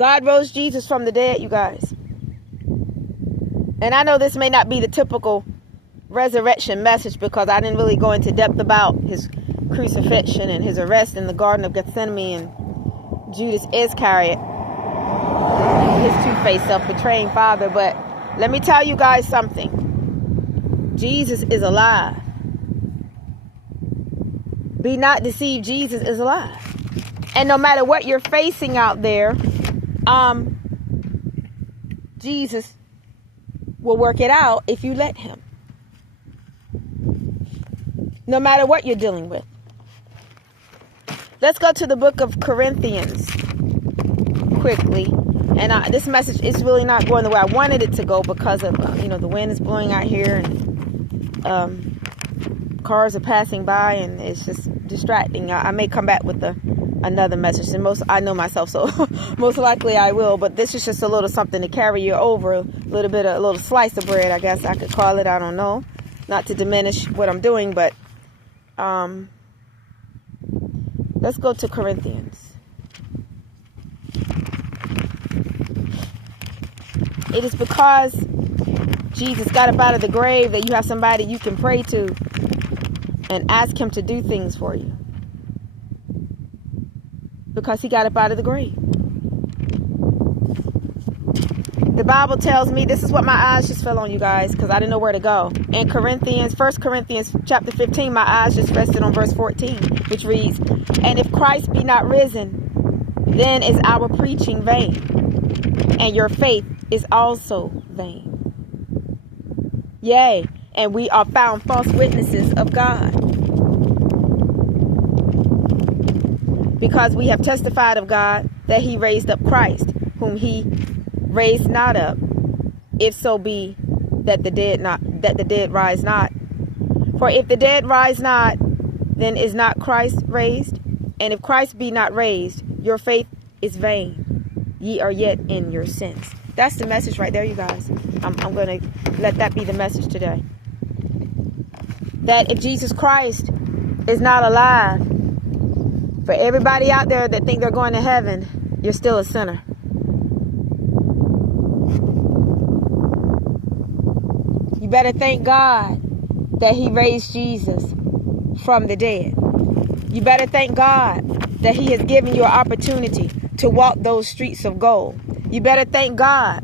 God rose Jesus from the dead, you guys. And I know this may not be the typical resurrection message because I didn't really go into depth about his crucifixion and his arrest in the Garden of Gethsemane and Judas Iscariot, his two-faced self-betraying father. But let me tell you guys something. Jesus is alive. Be not deceived, Jesus is alive. And no matter what you're facing out there, Jesus will work it out if you let him. No matter what you're dealing with. Let's go to the book of Corinthians quickly. And this message is really not going the way I wanted it to go because of, the wind is blowing out here and cars are passing by and it's just distracting. I may come back with another message, and I know myself, so most likely I will. But this is just a little something to carry you over, a little slice of bread, I guess I could call it. I don't know, not to diminish what I'm doing, but let's go to Corinthians. It is because Jesus got up out of the grave that you have somebody you can pray to and ask him to do things for you. Because he got up out of the grave. The Bible tells me, this is what my eyes just fell on, you guys, because I didn't know where to go. In 1 Corinthians chapter 15, my eyes just rested on verse 14, which reads, "And if Christ be not risen, then is our preaching vain, and your faith is also vain. Yea, and we are found false witnesses of God, because we have testified of God that he raised up Christ, whom he raised not up, if so be that the dead rise not. For if the dead rise not, then is not Christ raised? And if Christ be not raised, your faith is vain. Ye are yet in your sins." That's the message right there, you guys. I'm going to let that be the message today. That if Jesus Christ is not alive, for everybody out there that think they're going to heaven, you're still a sinner. You better thank God that he raised Jesus from the dead. You better thank God that he has given you an opportunity to walk those streets of gold. You better thank God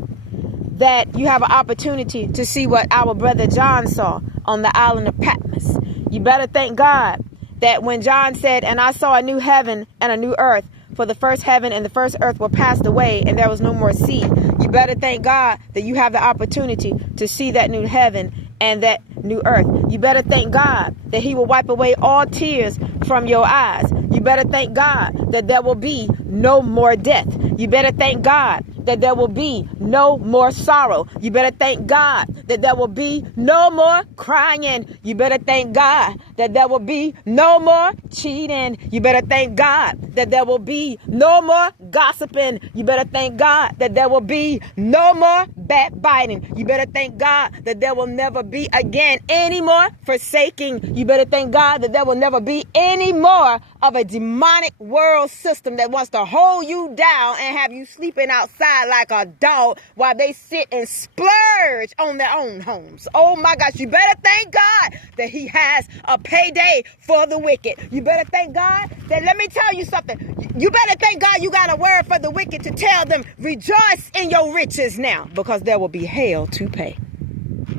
that you have an opportunity to see what our brother John saw on the island of Patmos. You better thank God that when John said, "And I saw a new heaven and a new earth, for the first heaven and the first earth were passed away, and there was no more sea." You better thank God that you have the opportunity to see that new heaven and that new earth. You better thank God that he will wipe away all tears from your eyes. You better thank God that there will be no more death. You better thank God that there will be no more sorrow. You better thank God that there will be no more crying. You better thank God that there will be no more cheating. You better thank God that there will be no more gossiping. You better thank God that there will be no more backbiting. You better thank God that there will never be again any more forsaking. You better thank God that there will never be any more of a demonic world system that wants to hold you down and have you sleeping outside like a dog while they sit and splurge on their own homes. Oh my gosh, you better thank God that he has a payday for the wicked. You better thank God that, let me tell you something, you better thank God you got a word for the wicked to tell them, rejoice in your riches now, because there will be hell to pay.